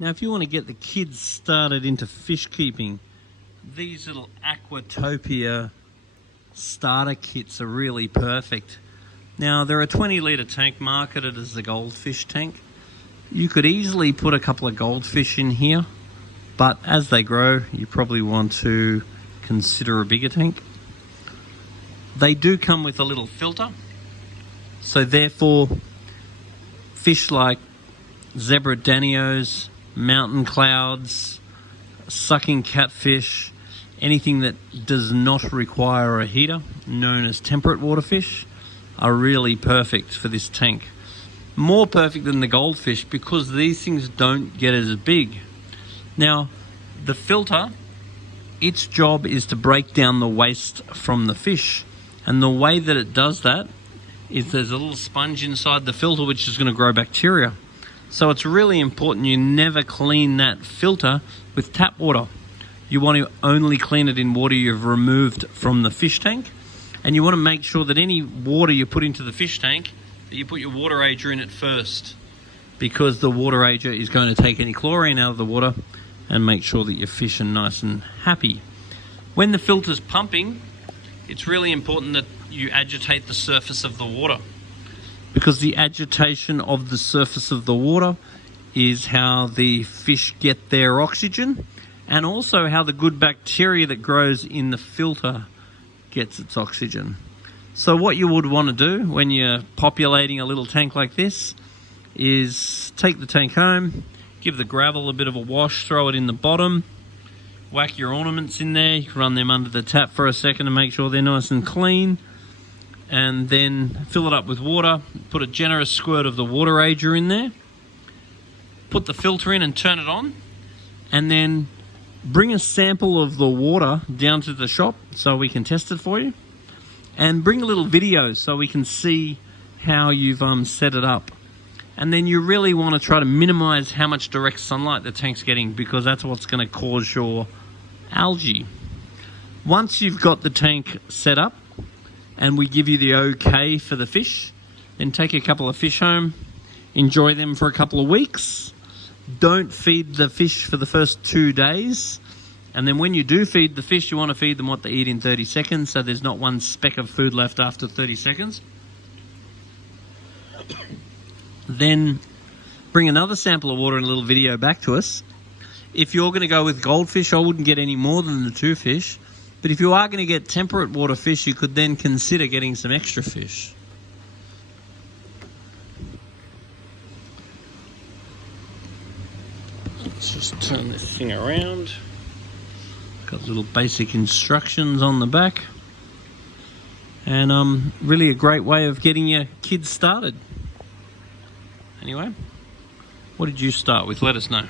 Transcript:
Now if you want to get the kids started into fish keeping, these little Aquatopia starter kits are really perfect. Now they're a 20-litre tank marketed as the goldfish tank. You could easily put a couple of goldfish in here, but as they grow you probably want to consider a bigger tank. They do come with a little filter, so therefore fish like zebra danios, mountain clouds, sucking catfish, anything that does not require a heater, known as temperate water fish, are really perfect for this tank. More perfect than the goldfish because these things don't get as big. Now, the filter, its job is to break down the waste from the fish. And the way that it does that is there's a little sponge inside the filter which is going to grow bacteria. So it's really important you never clean that filter with tap water. You want to only clean it in water you've removed from the fish tank. And you want to make sure that any water you put into the fish tank, that you put your water ager in it first, because the water ager is going to take any chlorine out of the water and make sure that your fish are nice and happy. When the filter's pumping, it's really important that you agitate the surface of the water, because the agitation of the surface of the water is how the fish get their oxygen, and also how the good bacteria that grows in the filter gets its oxygen. So what you would want to do when you're populating a little tank like this is take the tank home, give the gravel a bit of a wash, throw it in the bottom, whack your ornaments in there, you can run them under the tap for a second to make sure they're nice and clean, and then fill it up with water, put a generous squirt of the water ager in there, put the filter in and turn it on, and then bring a sample of the water down to the shop so we can test it for you, and bring a little video so we can see how you've set it up. And then you really want to try to minimize how much direct sunlight the tank's getting, because that's what's going to cause your algae. Once you've got the tank set up and we give you the okay for the fish, then take a couple of fish home, enjoy them for a couple of weeks. Don't feed the fish for the first 2 days, and then when you do feed the fish, you want to feed them what they eat in 30 seconds, so there's not one speck of food left after 30 seconds. Then bring another sample of water and a little video back to us. If you're going to go with goldfish, I wouldn't get any more than the 2 fish, but if you are going to get temperate water fish, you could then consider getting some extra fish. Let's just turn this thing around. Got little basic instructions on the back, and really a great way of getting your kids started. Anyway, what did you start with? Let us know.